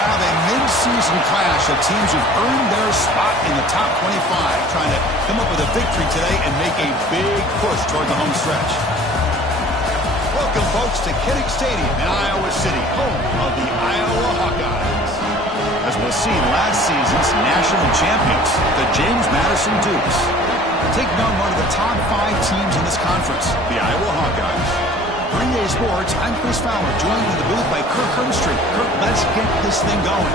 have a mid-season clash of teams who've earned their spot in the top 25, trying to come up with a victory today and make a big push toward the home stretch. Welcome, folks, to Kinnick Stadium in Iowa City, home of the Iowa Hawkeyes. As we'll see, last season's national champions, the James Madison Dukes, taking on one of the top 5 teams in this conference, the Iowa Hawkeyes. For EA Sports, I'm Chris Fowler, joined in the booth by Kirk Herbstreit. Kirk, let's get this thing going.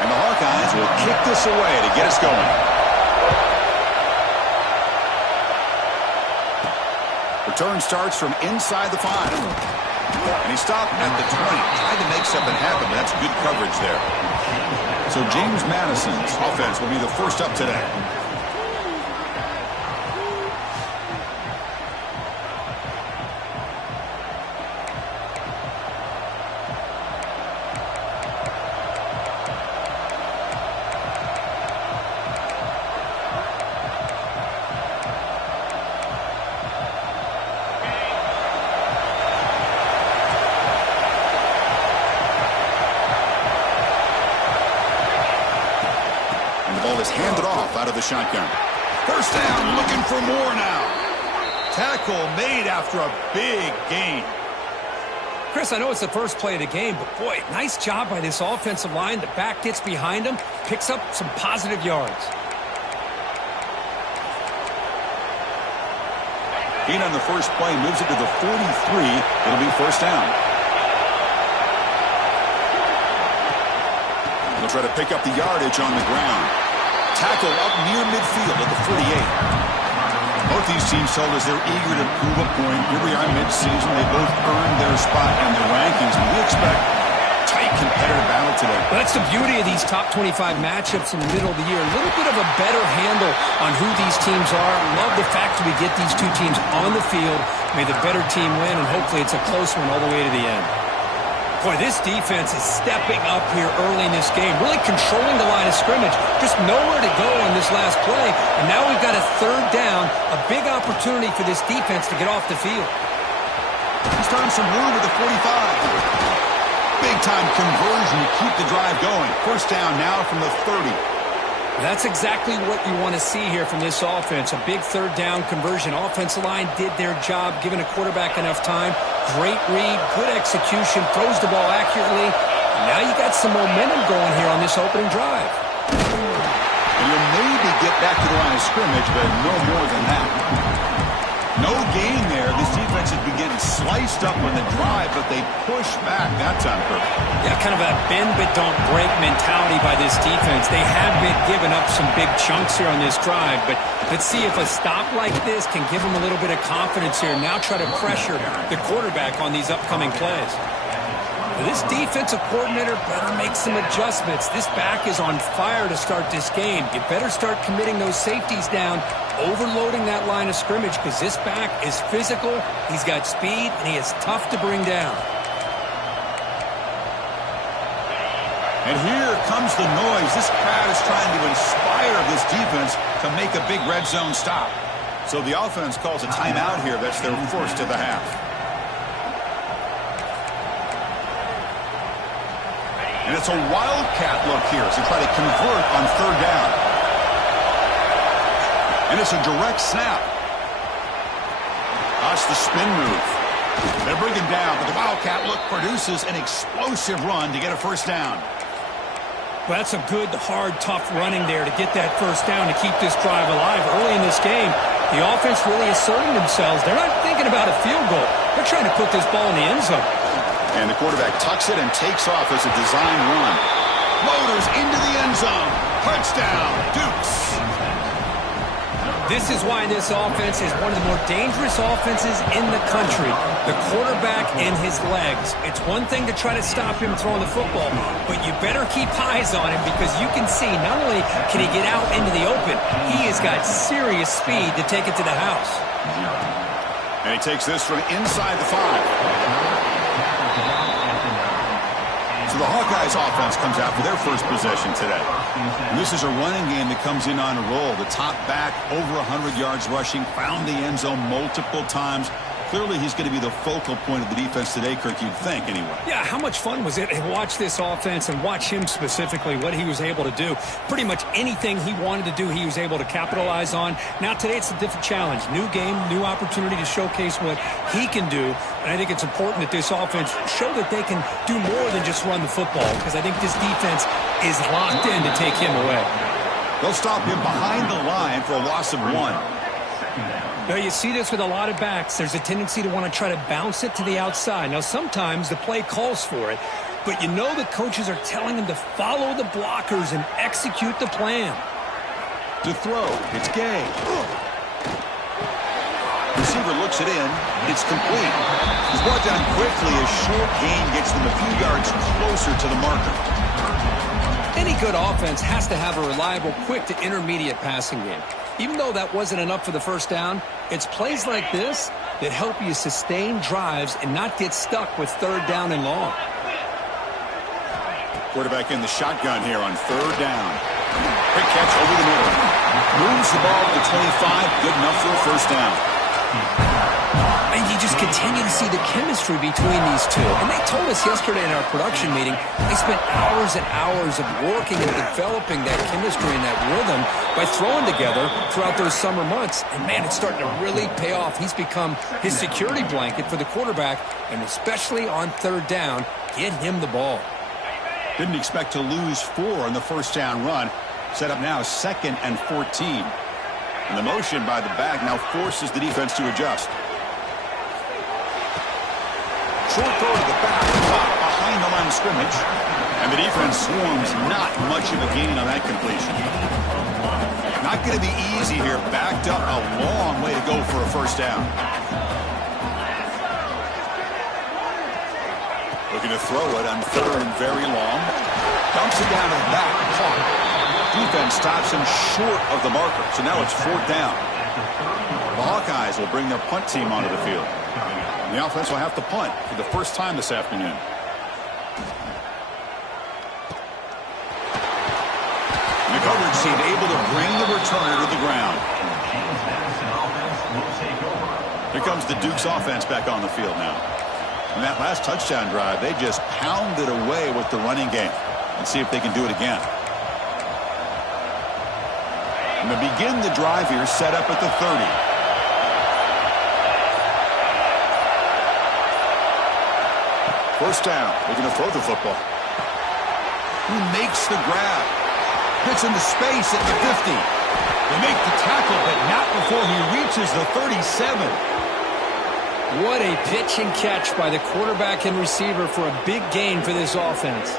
And the Hawkeyes will kick this away to get us going. Return starts from inside the 5. And he stopped at the 20. Tried to make something happen, but that's good coverage there. So James Madison's offense will be the first up today. Handed off out of the shotgun. First down, looking for more now. Tackle made after a big gain. Chris, I know it's the first play of the game, but boy, nice job by this offensive line. The back gets behind him, picks up some positive yards. Gain on the first play, moves it to the 43. It'll be first down. They'll try to pick up the yardage on the ground. Tackle up near midfield at the 48. Both these teams told us they're eager to prove a point. Here we are mid-season. They both earned their spot in the rankings. And we expect tight competitive battle today. Well, that's the beauty of these top 25 matchups in the middle of the year. A little bit of a better handle on who these teams are. Love the fact that we get these two teams on the field. May the better team win, and hopefully it's a close one all the way to the end. Boy, this defense is stepping up here early in this game, really controlling the line of scrimmage. Just nowhere to go on this last play, and now we've got a third down, a big opportunity for this defense to get off the field. He's found some room at the 45. Big-time conversion to keep the drive going. First down now from the 30. That's exactly what you want to see here from this offense. A big third down conversion. Offensive line did their job, giving a quarterback enough time. Great read, good execution, throws the ball accurately. And now you got some momentum going here on this opening drive. And you'll maybe get back to the line of scrimmage, but no more than that. No gain there. This defense has been getting sliced up on the drive, but they push back that time. Yeah, kind of a bend but don't break mentality by this defense. They have been giving up some big chunks here on this drive, but let's see if a stop like this can give them a little bit of confidence here. Now try to pressure the quarterback on these upcoming plays. This defensive coordinator better make some adjustments. This back is on fire to start this game. You better start committing those safeties down, overloading that line of scrimmage, because this back is physical, he's got speed, and he is tough to bring down. And here comes the noise. This crowd is trying to inspire this defense to make a big red zone stop. So the offense calls a timeout here. That's their first of the half. And it's a wildcat look here as they try to convert on third down. And it's a direct snap. That's the spin move. They're bringing down, but the wildcat look produces an explosive run to get a first down. Well, that's a good, hard, tough running there to get that first down to keep this drive alive. Early in this game, the offense really asserting themselves. They're not thinking about a field goal. They're trying to put this ball in the end zone. And the quarterback tucks it and takes off as a design run. Motors into the end zone. Touchdown, Dukes. This is why this offense is one of the more dangerous offenses in the country. The quarterback and his legs. It's one thing to try to stop him throwing the football, but you better keep eyes on him because you can see not only can he get out into the open, he has got serious speed to take it to the house. And he takes this from inside the 5. So the Hawkeyes offense comes out for their first possession today. And this is a running game that comes in on a roll. The top back, over 100 yards rushing, found the end zone multiple times. Clearly, he's going to be the focal point of the defense today, Kirk, you'd think, anyway. Yeah, how much fun was it to watch this offense and watch him specifically, what he was able to do. Pretty much anything he wanted to do, he was able to capitalize on. Now, today, it's a different challenge. New game, new opportunity to showcase what he can do. And I think it's important that this offense show that they can do more than just run the football, because I think this defense is locked in to take him away. They'll stop him behind the line for a loss of 1. Now, you see this with a lot of backs. There's a tendency to want to try to bounce it to the outside. Now, sometimes the play calls for it, but you know the coaches are telling them to follow the blockers and execute the plan. To throw, it's Gay. Receiver looks it in. It's complete. He's brought down quickly as short gain gets them a few yards closer to the marker. Any good offense has to have a reliable, quick to intermediate passing game. Even though that wasn't enough for the first down, it's plays like this that help you sustain drives and not get stuck with third down and long. Quarterback in the shotgun here on third down. Quick catch over the middle. Moves the ball to the 25. Good enough for a first down. And you just continue to see the chemistry between these two. And they told us yesterday in our production meeting, they spent hours and hours of working and developing that chemistry and that rhythm by throwing together throughout those summer months. And, man, it's starting to really pay off. He's become his security blanket for the quarterback, and especially on third down, get him the ball. Didn't expect to lose 4 on the first down run. Set up now 2nd and 14. And the motion by the back now forces the defense to adjust. Short throw to the back, behind the line of scrimmage. And the defense swarms not much of a gain on that completion. Not going to be easy here. Backed up a long way to go for a first down. Looking to throw it on third and very long. Dumps it down to the back. Caught. Defense stops him short of the marker. So now it's 4th down. The Hawkeyes will bring their punt team onto the field. The offense will have to punt for the first time this afternoon. The coverage team able to bring the returner to the ground. Here comes the Duke's offense back on the field now. In that last touchdown drive, they just pounded away with the running game. Let's see if they can do it again. And to begin the drive here, set up at the 30. First down. They're going to throw the football. Who makes the grab? Gets into space at the 50. They make the tackle, but not before he reaches the 37. What a pitch and catch by the quarterback and receiver for a big gain for this offense.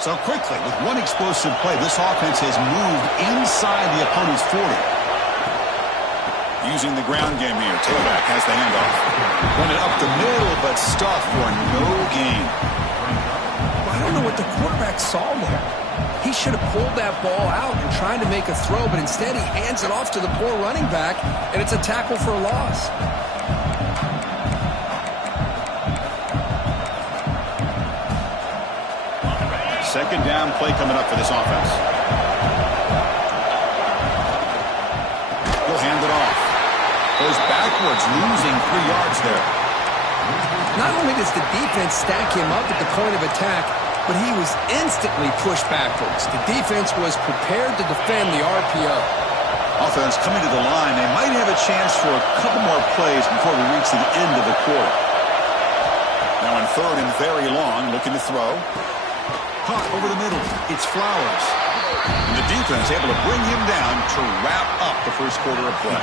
So quickly, with one explosive play, this offense has moved inside the opponent's 40. Using the ground game here. Tailback has the handoff. Run it up the middle, but stuffed for no gain. I don't know what the quarterback saw there. He should have pulled that ball out and tried to make a throw, but instead he hands it off to the poor running back, and it's a tackle for a loss. Second down play coming up for this offense. He'll hand it off. Goes backwards, losing 3 yards there. Not only does the defense stack him up at the point of attack, but he was instantly pushed backwards. The defense was prepared to defend the RPO. Offense coming to the line. They might have a chance for a couple more plays before we reach the end of the quarter. Now on third and very long, looking to throw. Caught over the middle. It's Flowers. And the defense able to bring him down to wrap up the first quarter of play.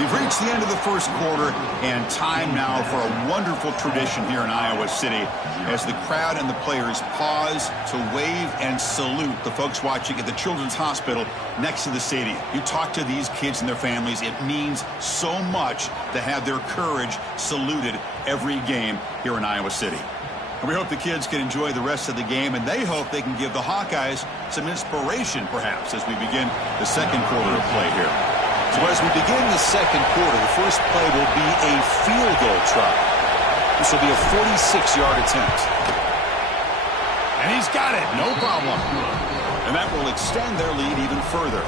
We've reached the end of the first quarter, and time now for a wonderful tradition here in Iowa City as the crowd and the players pause to wave and salute the folks watching at the Children's Hospital next to the stadium. You talk to these kids and their families, it means so much to have their courage saluted every game here in Iowa City. And we hope the kids can enjoy the rest of the game, and they hope they can give the Hawkeyes some inspiration, perhaps, as we begin the second quarter of play here. So as we begin the second quarter, the first play will be a field goal try. This will be a 46-yard attempt. And he's got it, no problem. And that will extend their lead even further.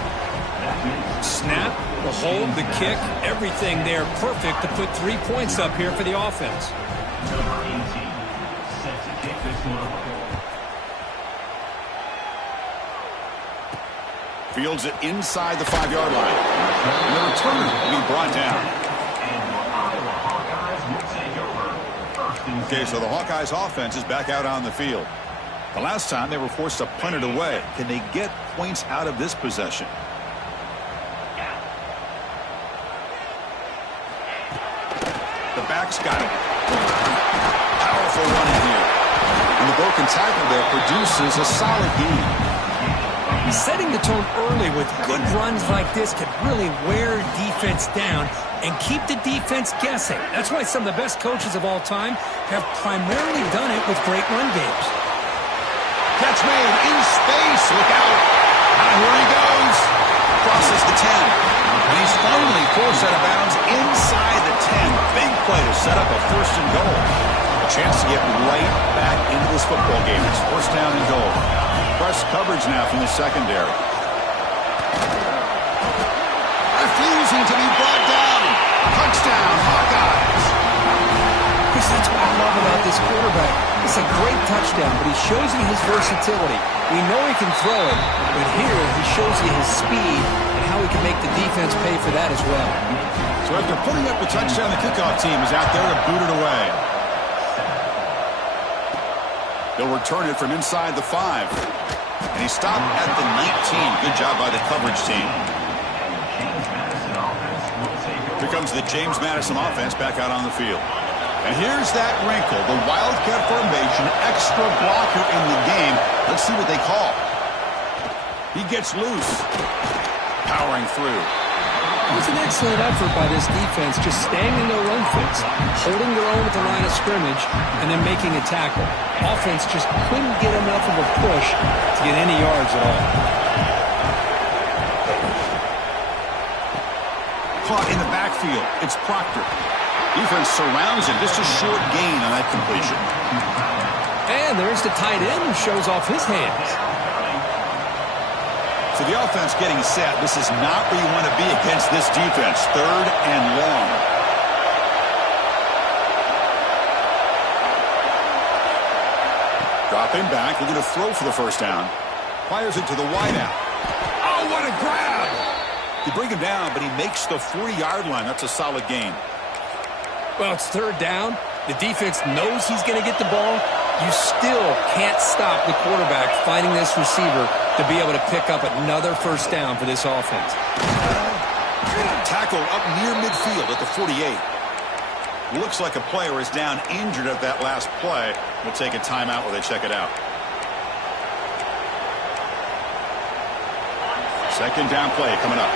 Snap, the hold, the kick, everything there perfect to put 3 points up here for the offense. Number 18, set to kick this one. Fields it inside the 5-yard line. And the return will be brought down. Okay, so the Hawkeyes offense is back out on the field. The last time they were forced to punt it away. Can they get points out of this possession? The back's got it. Powerful running here. And the broken tackle there produces a solid gain. Setting the tone early with good runs like this can really wear defense down and keep the defense guessing. That's why some of the best coaches of all time have primarily done it with great run games. Catch made in space. Look out. Here he goes. Crosses the 10. And he's finally forced out of bounds inside the 10. Big play to set up a first and goal. A chance to get right back into this football game. It's first down and goal. Press coverage now from the secondary. Refusing to be brought down. Touchdown, Hawkeyes. Chris, that's what I love about this quarterback. It's a great touchdown, but he shows you his versatility. We know he can throw it, but here he shows you his speed and how he can make the defense pay for that as well. So after putting up the touchdown, the kickoff team is out there to boot it away. They'll return it from inside the 5. And he stopped at the 19. Good job by the coverage team. Here comes the James Madison offense back out on the field. And here's that wrinkle, the Wildcat formation, extra blocker in the game. Let's see what they call. He gets loose. Powering through. It was an excellent effort by this defense, just staying in their run fits, holding their own at the line of scrimmage, and then making a tackle. Offense just couldn't get enough of a push to get any yards at all. Caught in the backfield. It's Proctor. Defense surrounds him. Just a short gain on that completion. And there's the tight end who shows off his hands. So the offense getting set. This is not where you want to be against this defense. 3rd and long. Dropping back. Looking to throw for the first down. Fires it to the wideout. Oh, what a grab! You bring him down, but he makes the 40-yard line. That's a solid gain. Well, it's 3rd down. The defense knows he's going to get the ball. You still can't stop the quarterback finding this receiver to be able to pick up another first down for this offense. Tackle up near midfield at the 48. Looks like a player is down injured at that last play. We'll take a timeout while they check it out. Second down play coming up.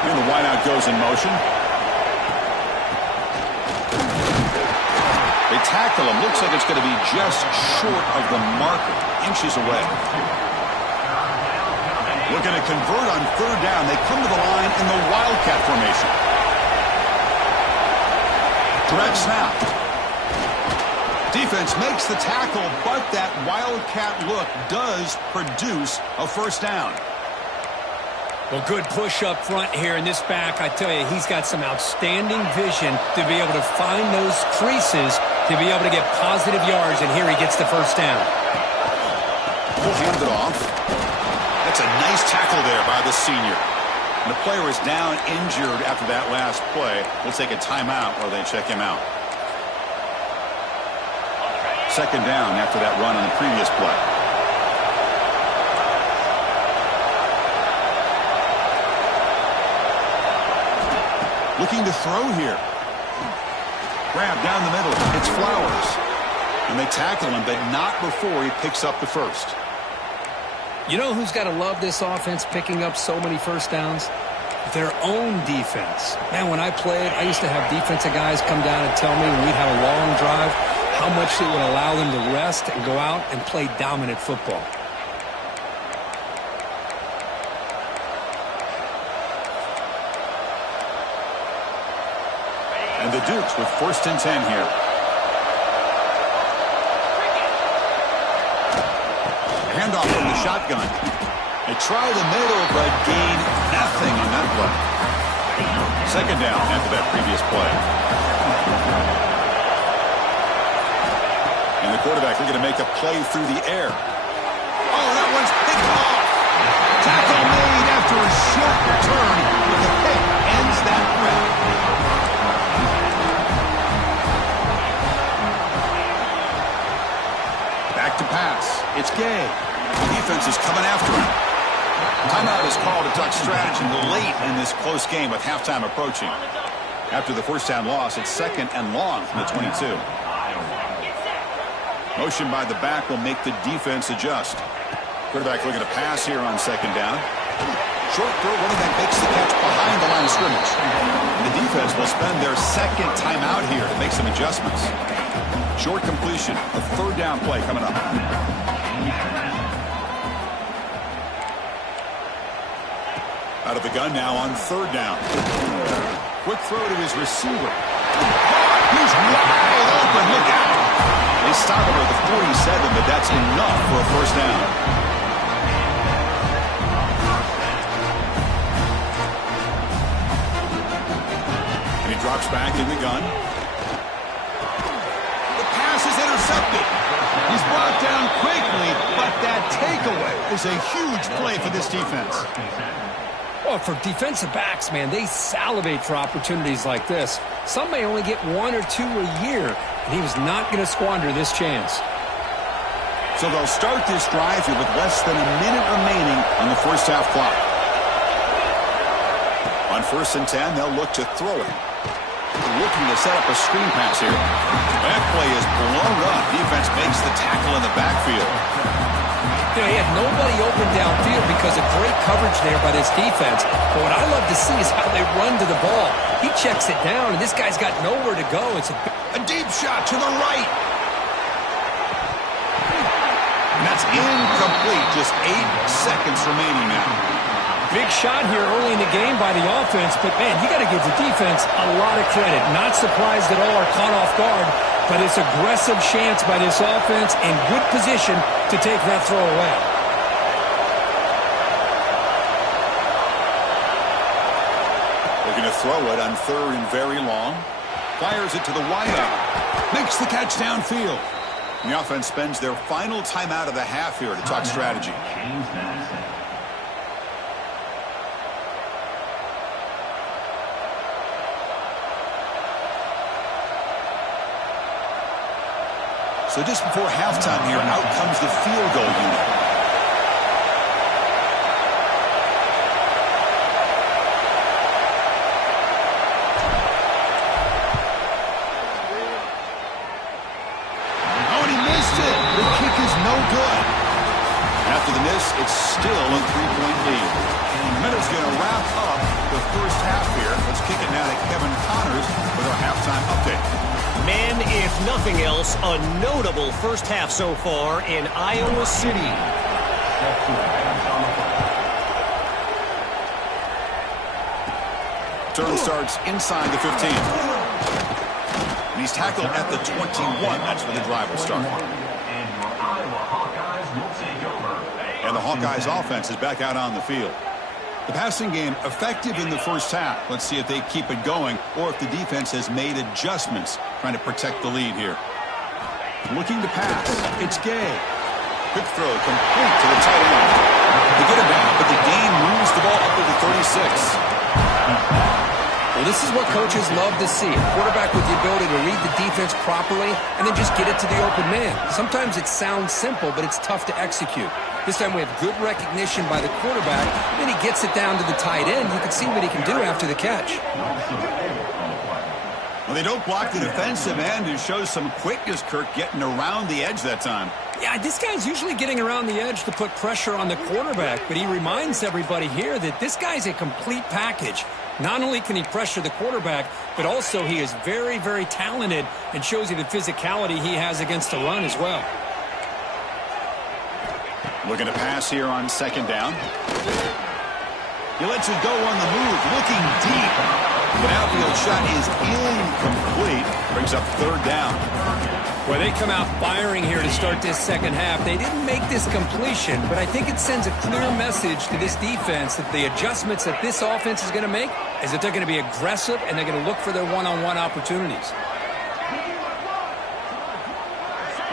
And the wideout goes in motion. They tackle him. Looks like it's going to be just short of the marker. Inches away. Looking to convert on 3rd down. They come to the line in the Wildcat formation. Direct snap. Defense makes the tackle, but that Wildcat look does produce a first down. Well, good push up front here in this back. I tell you, he's got some outstanding vision to be able to find those creases to be able to get positive yards, and here he gets the first down. We'll hand it off. That's a nice tackle there by the senior. And the player is down injured after that last play. We'll take a timeout while they check him out. Second down after that run on the previous play. Looking to throw here. Grab down the middle. It's Flowers. And they tackle him, but not before he picks up the first. You know who's got to love this offense picking up so many first downs? Their own defense. Man, when I played, I used to have defensive guys come down and tell me when we'd have a long drive how much it would allow them to rest and go out and play dominant football. the Dukes with 1st and 10 here. Handoff from the shotgun. They try the middle, but gain nothing on that play. 2nd down after that previous play. And the quarterback looking to make a play through the air. Oh, that one's picked off. Tackle made after a short return, but the pick ends that threat. Back to pass. It's Gay. The defense is coming after him. Timeout is called to talk strategy late in this close game with halftime approaching. After the 1st down loss, it's 2nd and long from the 22. Motion by the back will make the defense adjust. Quarterback looking to pass here on 2nd down. Short throw, running back makes the catch behind the line of scrimmage. And the defense will spend their 2nd timeout here to make some adjustments. Short completion, a 3rd down play coming up. Out of the gun now on 3rd down. Quick throw to his receiver. He's wide open. Look out. They stop him at the 47, but that's enough for a 1st down. And he drops back in the gun. The pass is intercepted. He's brought down quickly, but that takeaway is a huge play for this defense. Well, for defensive backs, man, they salivate for opportunities like this. Some may only get 1 or 2 a year, and he was not going to squander this chance. So they'll start this drive here with less than a minute remaining on the 1st half clock. On 1st and 10, they'll look to throw it. Looking to set up a screen pass here. That play is blown up. Defense makes the tackle in the backfield. You know, he had nobody open downfield because of great coverage there by this defense. But what I love to see is how they run to the ball. He checks it down, and this guy's got nowhere to go. It's a deep shot to the right. And that's incomplete. Just 8 seconds remaining now. Big shot here early in the game by the offense, but, man, you got to give the defense a lot of credit. Not surprised at all or caught off guard, but it's aggressive chance by this offense and good position to take that throw away. Looking to throw it on 3rd and very long. Fires it to the wideout. Makes the catch downfield. And the offense spends their final timeout of the half here to talk strategy. So just before halftime here, out comes the field goal unit. Oh, and he missed it. The kick is no good. After the miss, it's still a 3-point lead. Minutes going to wrap up the 1st half here. Let's kick it now to Kevin Connors with our halftime update. Men, if nothing else, a notable 1st half so far in Iowa City. Turn starts inside the 15. And he's tackled at the 21. That's where the drive will start. And the Hawkeyes offense is back out on the field. The passing game effective in the 1st half. Let's see if they keep it going or if the defense has made adjustments trying to protect the lead here. Looking to pass. It's Gay. Quick throw complete to the tight end. They get it back, but the game moves the ball up to the 36. Well, this is what coaches love to see. A quarterback with the ability to read the defense properly and then just get it to the open man. Sometimes it sounds simple, but it's tough to execute. This time we have good recognition by the quarterback. Then he gets it down to the tight end. You can see what he can do after the catch. Well, they don't block the defensive end, who shows some quickness, Kirk, getting around the edge that time. Yeah, this guy's usually getting around the edge to put pressure on the quarterback, but he reminds everybody here that this guy's a complete package. Not only can he pressure the quarterback, but also he is very, very talented and shows you the physicality he has against the run as well. Looking to pass here on 2nd down. He lets it go on the move, looking deep. The outfield shot is incomplete. Brings up third down. Well, they come out firing here to start this second half. They didn't make this completion, but I think it sends a clear message to this defense that the adjustments that this offense is going to make is that they're going to be aggressive and they're going to look for their one-on-one opportunities.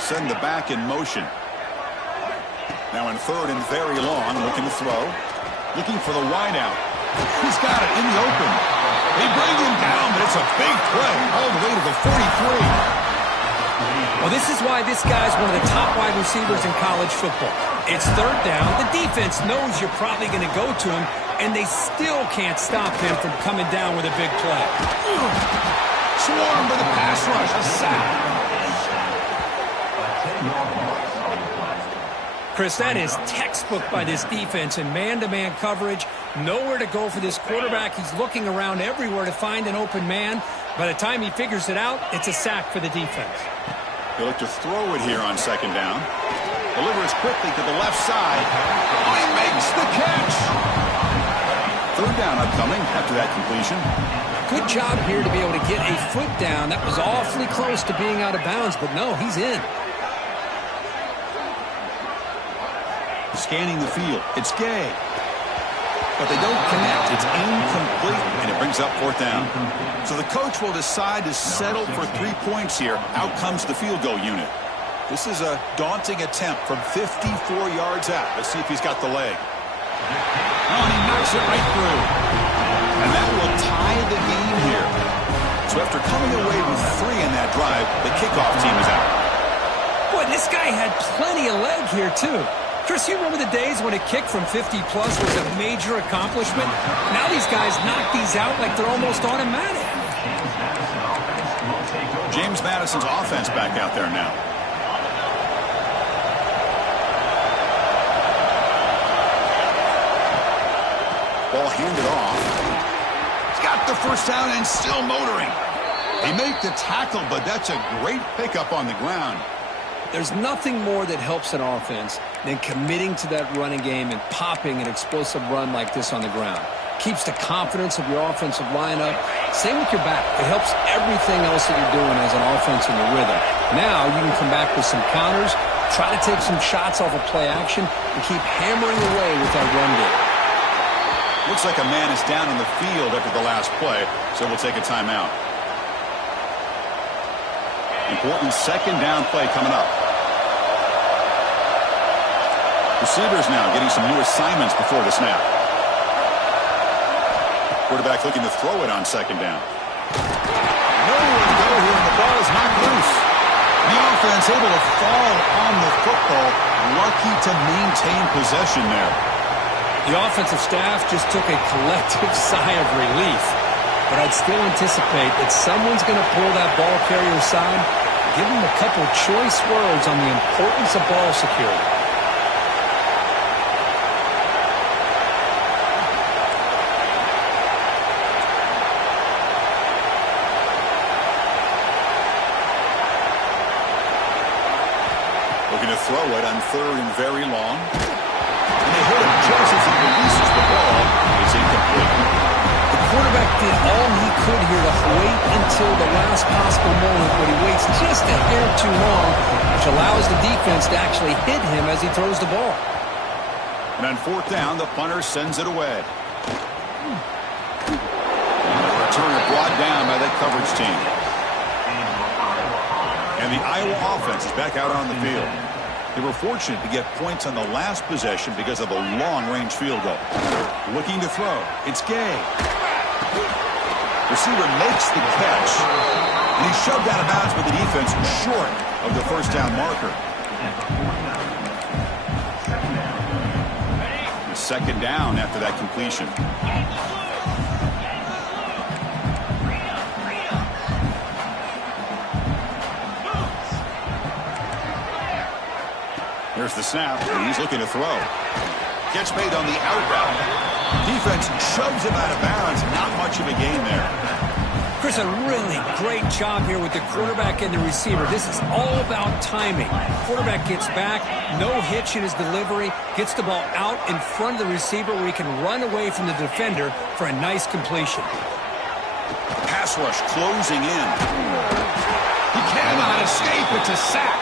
Send the back in motion. Now in third and very long, looking to throw. Looking for the wideout. He's got it in the open. They bring him down, but it's a big play all the way to the 43. Well, this is why this guy's one of the top wide receivers in college football. It's third down. The defense knows you're probably going to go to him, and they still can't stop him from coming down with a big play. Swarm for the pass rush. A sack. Chris, that is textbook by this defense in man-to-man coverage. Nowhere to go for this quarterback. He's looking around everywhere to find an open man. By the time he figures it out, it's a sack for the defense. They look to throw it here on second down. Delivers quickly to the left side. Oh, he makes the catch. Third down upcoming after that completion. Good job here to be able to get a foot down. That was awfully close to being out of bounds, but no, he's in. Scanning the field. It's Gay. But they don't connect. It's incomplete, and it brings up fourth down. So the coach will decide to settle for 3 points here. Out comes the field goal unit. This is a daunting attempt from 54 yards out. Let's see if he's got the leg. Oh, and he knocks it right through. And that will tie the game here. So after coming away with 3 in that drive, the kickoff team is out. Boy, this guy had plenty of leg here, too. Chris, you remember the days when a kick from 50-plus was a major accomplishment? Now these guys knock these out like they're almost automatic. James Madison's offense back out there now. Ball handed off. He's got the first down and still motoring. They make the tackle, but that's a great pickup on the ground. There's nothing more that helps an offense than committing to that running game and popping an explosive run like this on the ground. Keeps the confidence of your offensive lineup. Same with your back. It helps everything else that you're doing as an offense in your rhythm. Now you can come back with some counters, try to take some shots off of play action, and keep hammering away with that run game. Looks like a man is down on the field after the last play, so we'll take a timeout. Important second down play coming up. Receivers now getting some new assignments before the snap. Quarterback looking to throw it on second down. Nowhere to go here, and the ball is knocked loose. The offense able to fall on the football. Lucky to maintain possession there. The offensive staff just took a collective sigh of relief. But I'd still anticipate that someone's going to pull that ball carrier aside, give him a couple choice words on the importance of ball security. Looking to throw it on third and very long. And they hit him just as he releases the ball. It's incomplete. The quarterback did all he could here to wait until the last possible moment, but he waits just a hair too long, which allows the defense to actually hit him as he throws the ball. And on fourth down, the punter sends it away. And the returner brought down by that coverage team. And the Iowa offense is back out on the field. They were fortunate to get points on the last possession because of a long-range field goal. Looking to throw. It's Gay. Receiver makes the catch. And he's shoved out of bounds with the defense short of the first down marker. Second down after that completion. Here's the snap, and he's looking to throw. Catch made on the out route. Defense shoves him out of bounds. Not much of a gain there. Chris, a really great job here with the quarterback and the receiver. This is all about timing. Quarterback gets back, no hitch in his delivery, gets the ball out in front of the receiver where he can run away from the defender for a nice completion. pass rush closing in. He cannot escape. It's a sack.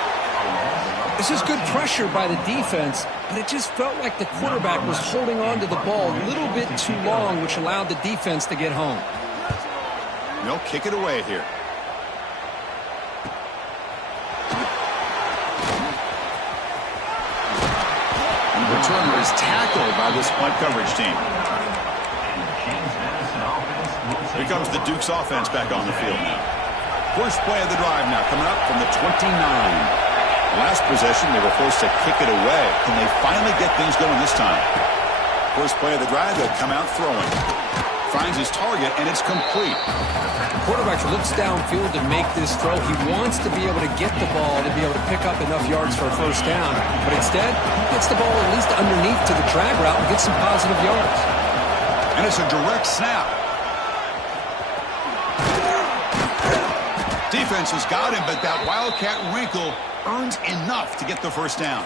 This is good pressure by the defense, but it just felt like the quarterback was holding on to the ball a little bit too long, which allowed the defense to get home. They'll kick it away here. And the returner is tackled by this punt coverage team. Here comes the Duke's offense back on the field now. First play of the drive now coming up from the 29. Last possession, they were forced to kick it away. Can they finally get things going this time? First play of the drive, they'll come out throwing. Finds his target, and it's complete. The quarterback looks downfield to make this throw. He wants to be able to get the ball to be able to pick up enough yards for a first down. But instead, he gets the ball at least underneath to the drag route and gets some positive yards. And it's a direct snap. Defense has got him, but that Wildcat wrinkle earns enough to get the first down.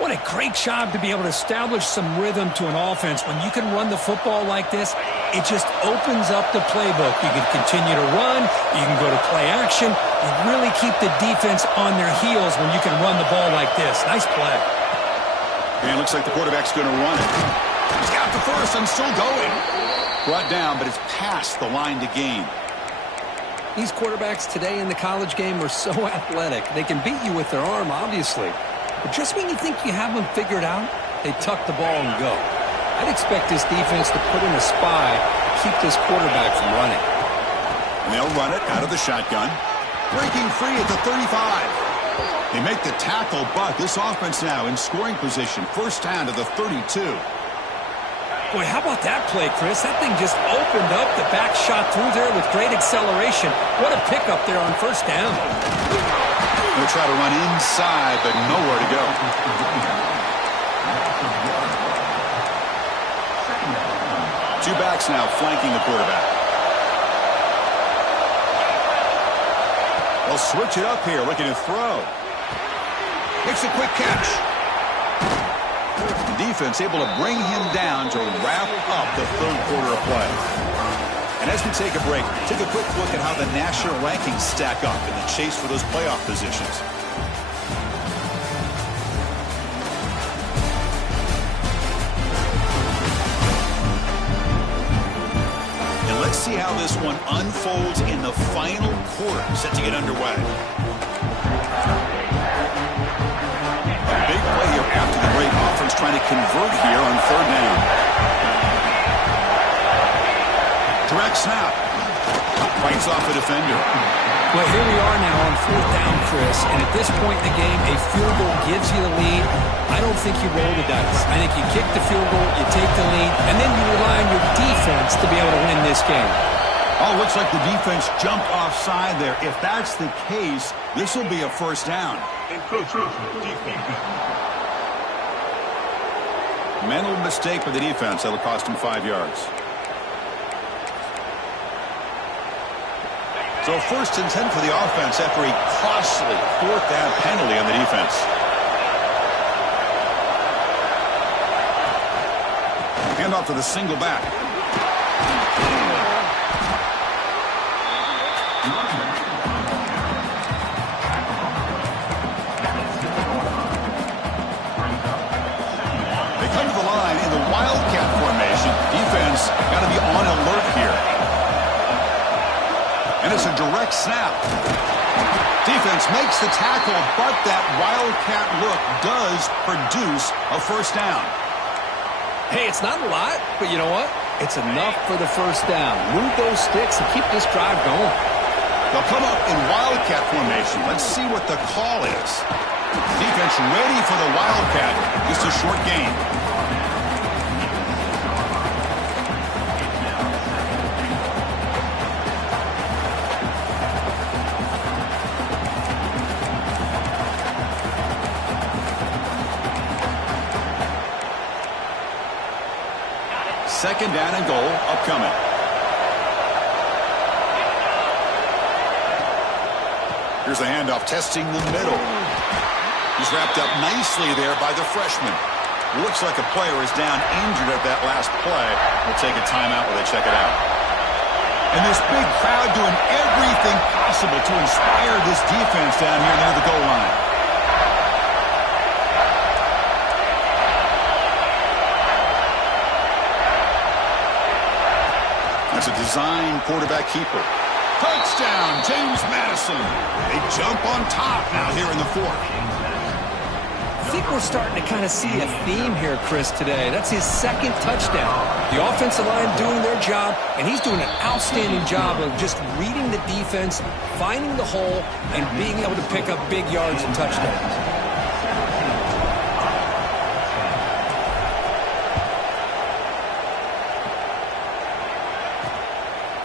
What a great job to be able to establish some rhythm to an offense. When you can run the football like this, it just opens up the playbook. You can continue to run. You can go to play action. You really keep the defense on their heels when you can run the ball like this. Nice play. And it looks like the quarterback's going to run it. He's got the first and still going. Brought down, but it's past the line to gain. These quarterbacks today in the college game are so athletic. They can beat you with their arm, obviously. But just when you think you have them figured out, they tuck the ball and go. I'd expect this defense to put in a spy to keep this quarterback from running. And they'll run it out of the shotgun. Breaking free at the 35. They make the tackle, but this offense now in scoring position. First down to the 32. Boy, how about that play, Chris? That thing just opened up. The back shot through there with great acceleration. What a pickup there on first down. They'll try to run inside, but nowhere to go. Two backs now flanking the quarterback. They'll switch it up here, looking to throw. Makes a quick catch. The defense able to bring him down to wrap up the third quarter of play. And as we take a break, take a quick look at how the national rankings stack up in the chase for those playoff positions. And let's see how this one unfolds in the final quarter, set to get underway. A big play here after the great offense trying to convert here on third down. Direct snap. Fights off the defender. Well, here we are now on fourth down, Chris, and at this point in the game, a field goal gives you the lead. I don't think you roll the dice. I think you kick the field goal, you take the lead, and then you rely on your defense to be able to win this game. Oh, looks like the defense jumped offside there. If that's the case, this will be a first down. Mental mistake for the defense. That'll cost him 5 yards. So first and 10 for the offense after a costly fourth down penalty on the defense. Hand off to the single back. They come to the line in the Wildcat formation. Defense got to be on alert here. And it's a direct snap. Defense makes the tackle, but that Wildcat look does produce a first down. Hey, it's not a lot, but you know what? It's enough for the first down. Move those sticks and keep this drive going. They'll come up in Wildcat formation. Let's see what the call is. Defense ready for the Wildcat. Just a short gain. Second down and goal upcoming. Here's the handoff, testing the middle. He's wrapped up nicely there by the freshman. Looks like a player is down injured at that last play. We'll take a timeout while they check it out. And this big crowd doing everything possible to inspire this defense down here near the goal line. That's a design quarterback keeper. Touchdown, James Madison. They jump on top now here in the fourth. I think we're starting to kind of see a theme here, Chris, today. That's his second touchdown. The offensive line doing their job, and he's doing an outstanding job of just reading the defense, finding the hole, and being able to pick up big yards and touchdowns.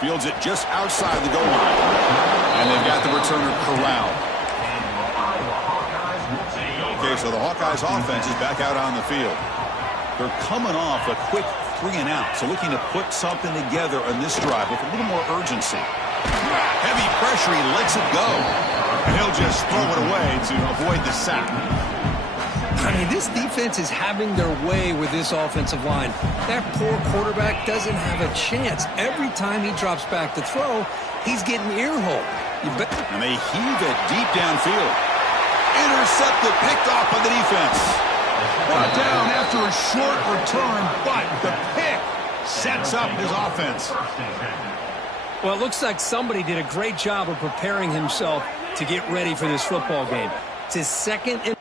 Fields it just outside the goal line. And they've got the returner corralled. Okay, so the Hawkeyes offense is back out on the field. They're coming off a quick 3-and-out, so looking to put something together on this drive with a little more urgency. Heavy pressure, he lets it go. And he'll just throw it away to avoid the sack. I mean, this defense is having their way with this offensive line. That poor quarterback doesn't have a chance. Every time he drops back to throw, he's getting ear-holed. And they heave it deep downfield. Intercepted, picked off by the defense. Brought down after a short return, but the pick sets up his offense. Well, it looks like somebody did a great job of preparing himself to get ready for this football game. It's his second and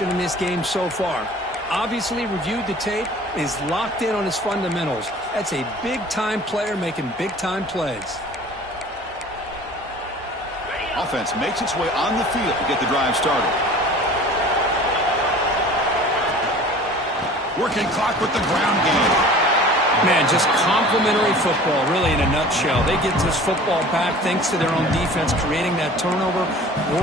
in this game so far. Obviously reviewed the tape, is locked in on his fundamentals. That's a big-time player making big-time plays. Offense makes its way on the field to get the drive started. Working clock with the ground game. Man, just complimentary football, really, in a nutshell. They get this football back thanks to their own defense, creating that turnover,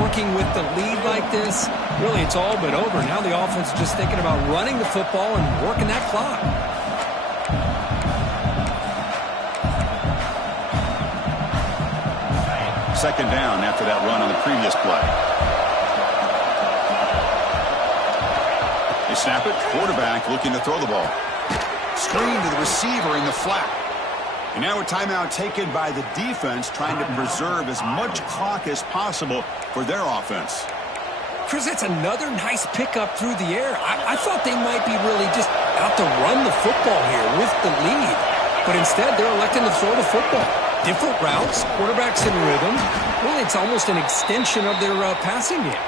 working with the lead like this. Really, it's all but over. Now the offense is just thinking about running the football and working that clock. Second down after that run on the previous play. They snap it. Quarterback looking to throw the ball. Screen to the receiver in the flat. And now a timeout taken by the defense, trying to preserve as much clock as possible for their offense. Chris, that's another nice pickup through the air. I thought they might be really just out to run the football here with the lead. But instead, they're electing to throw the football. Different routes, quarterbacks in rhythm. Really, it's almost an extension of their passing game.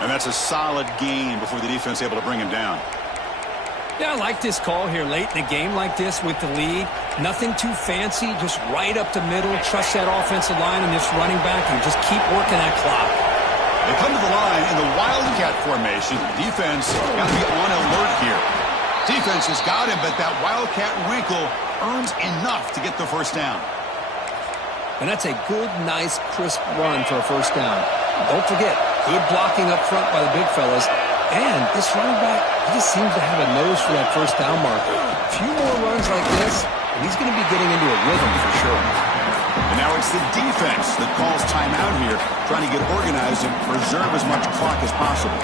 And that's a solid gain before the defense able to bring him down. Yeah, I like this call here late in a game like this with the lead. Nothing too fancy, just right up the middle. Trust that offensive line and this running back and just keep working that clock. They come to the line in the Wildcat formation. Defense got to be on alert here. Defense has got him, but that Wildcat wrinkle earns enough to get the first down. And that's a good, nice, crisp run for a first down. Don't forget, good blocking up front by the big fellas. And this running back, he just seems to have a nose for that first down marker. A few more runs like this, and he's going to be getting into a rhythm for sure. And now it's the defense that calls timeout here, trying to get organized and preserve as much clock as possible.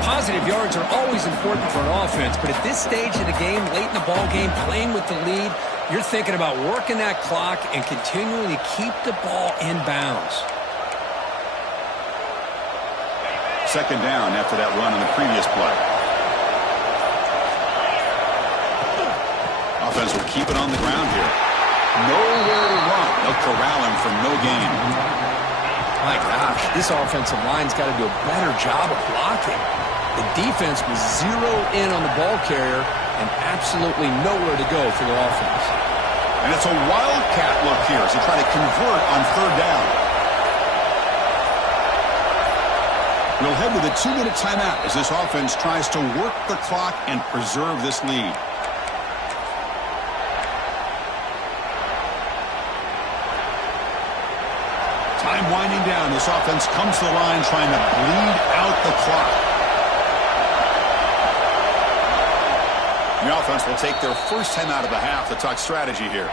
Positive yards are always important for an offense, but at this stage of the game, late in the ball game, playing with the lead, you're thinking about working that clock and continuing to keep the ball in bounds. Second down after that run on the previous play. Offense will keep it on the ground here. Nowhere to run. They'll corral him for no gain. My gosh, this offensive line's got to do a better job of blocking. The defense was zeroed in on the ball carrier and absolutely nowhere to go for the offense. And it's a wildcat look here as they try to convert on third down. We'll head with a 2-minute timeout as this offense tries to work the clock and preserve this lead. Time winding down. This offense comes to the line trying to bleed out the clock. The offense will take their first time out of the half to talk strategy here.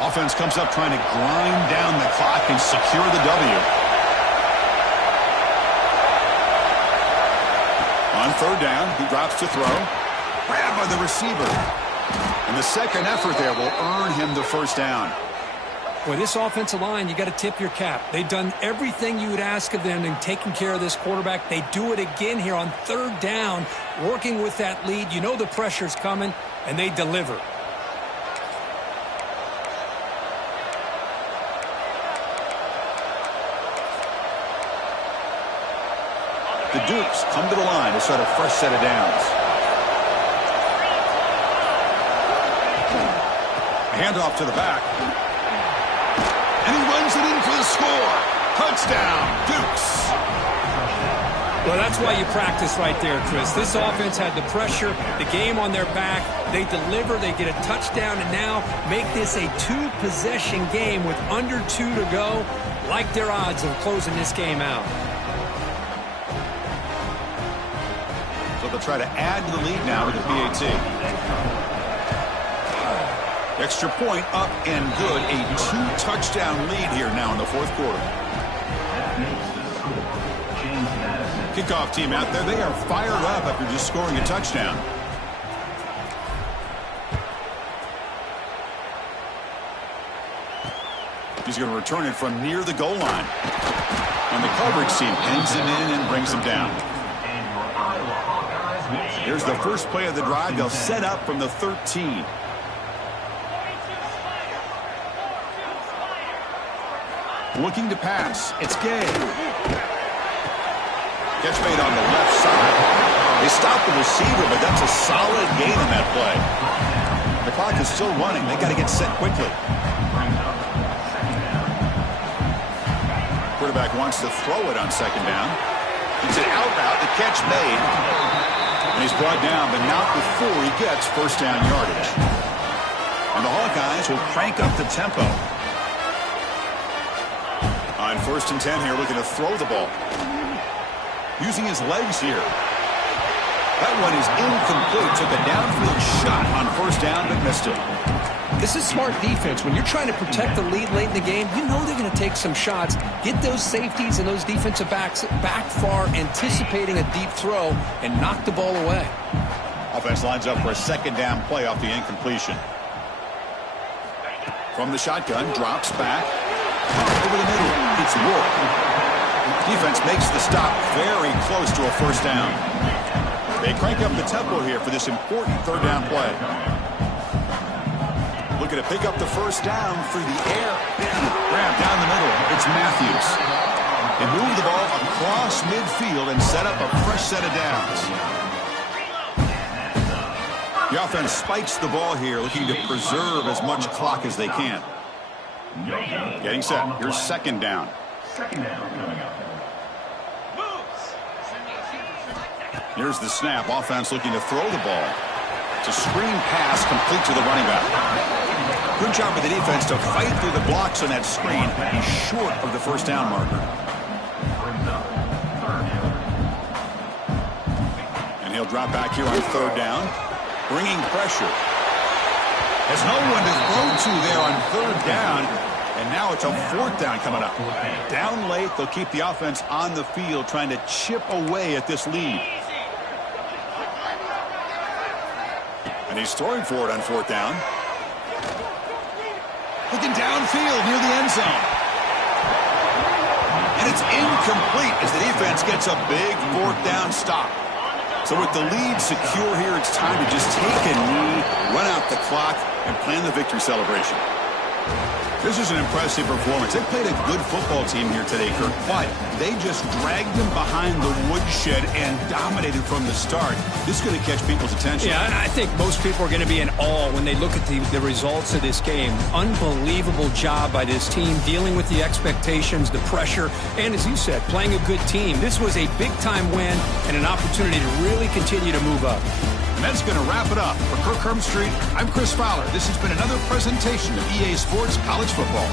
Offense comes up trying to grind down the clock and secure the W. On third down, he drops to throw. Grabbed by the receiver. And the second effort there will earn him the first down. Boy, this offensive line, you got to tip your cap. They've done everything you would ask of them in taking care of this quarterback. They do it again here on third down, working with that lead. You know the pressure's coming, and they deliver. The Dukes come to the line to start a fresh set of downs. Handoff to the back. And he runs it in for the score. Touchdown, Dukes. Well, that's why you practice right there, Chris. This offense had the pressure, the game on their back. They deliver, they get a touchdown, and now make this a two-possession game with under 2 to go. Like their odds of closing this game out. So they'll try to add to the lead now with the PAT. Extra point up and good. A 2-touchdown lead here now in the fourth quarter. Kickoff team out there. They are fired up after just scoring a touchdown. He's going to return it from near the goal line. And the coverage team pins him in and brings him down. Here's the first play of the drive. They'll set up from the 13. Looking to pass. It's Gay. Catch made on the left side. They stop the receiver, but that's a solid gain on that play. The clock is still running. They got to get set quickly. Quarterback wants to throw it on second down. It's an out route. The catch made. And he's brought down, but not before he gets first down yardage. And the Hawkeyes will crank up the tempo. On 1st and 10 here, looking to throw the ball. Using his legs here. That one is incomplete. Took a downfield shot on first down, but missed it. This is smart defense. When you're trying to protect the lead late in the game, you know they're going to take some shots. Get those safeties and those defensive backs back far, anticipating a deep throw, and knock the ball away. Offense lines up for a second down play off the incompletion. From the shotgun, drops back. Over the middle, it's Wolf. Defense makes the stop very close to a first down. They crank up the tempo here for this important third down play. Looking to pick up the first down through the air. Grab down the middle. It's Matthews. They move the ball across midfield and set up a fresh set of downs. The offense spikes the ball here, looking to preserve as much clock as they can. Getting set. Here's second down. Here's the snap. Offense looking to throw the ball. It's a screen pass complete to the running back. Good job by the defense to fight through the blocks on that screen. He's short of the first down marker. And he'll drop back here on third down. Bringing pressure. Has no one to throw to there on third down. And now it's a fourth down coming up. Down late, they'll keep the offense on the field trying to chip away at this lead. And he's throwing for it on fourth down. Looking downfield near the end zone. And it's incomplete as the defense gets a big fourth down stop. So with the lead secure here, it's time to just take a knee, run out the clock, and plan the victory celebration. This is an impressive performance. They played a good football team here today, Kirk, but they just dragged them behind the woodshed and dominated from the start. This is going to catch people's attention. Yeah, I think most people are going to be in awe when they look at the results of this game. Unbelievable job by this team, dealing with the expectations, the pressure, and as you said, playing a good team. This was a big-time win and an opportunity to really continue to move up. And that's going to wrap it up. For Kirk Street, I'm Chris Fowler. This has been another presentation of EA Sports College Football.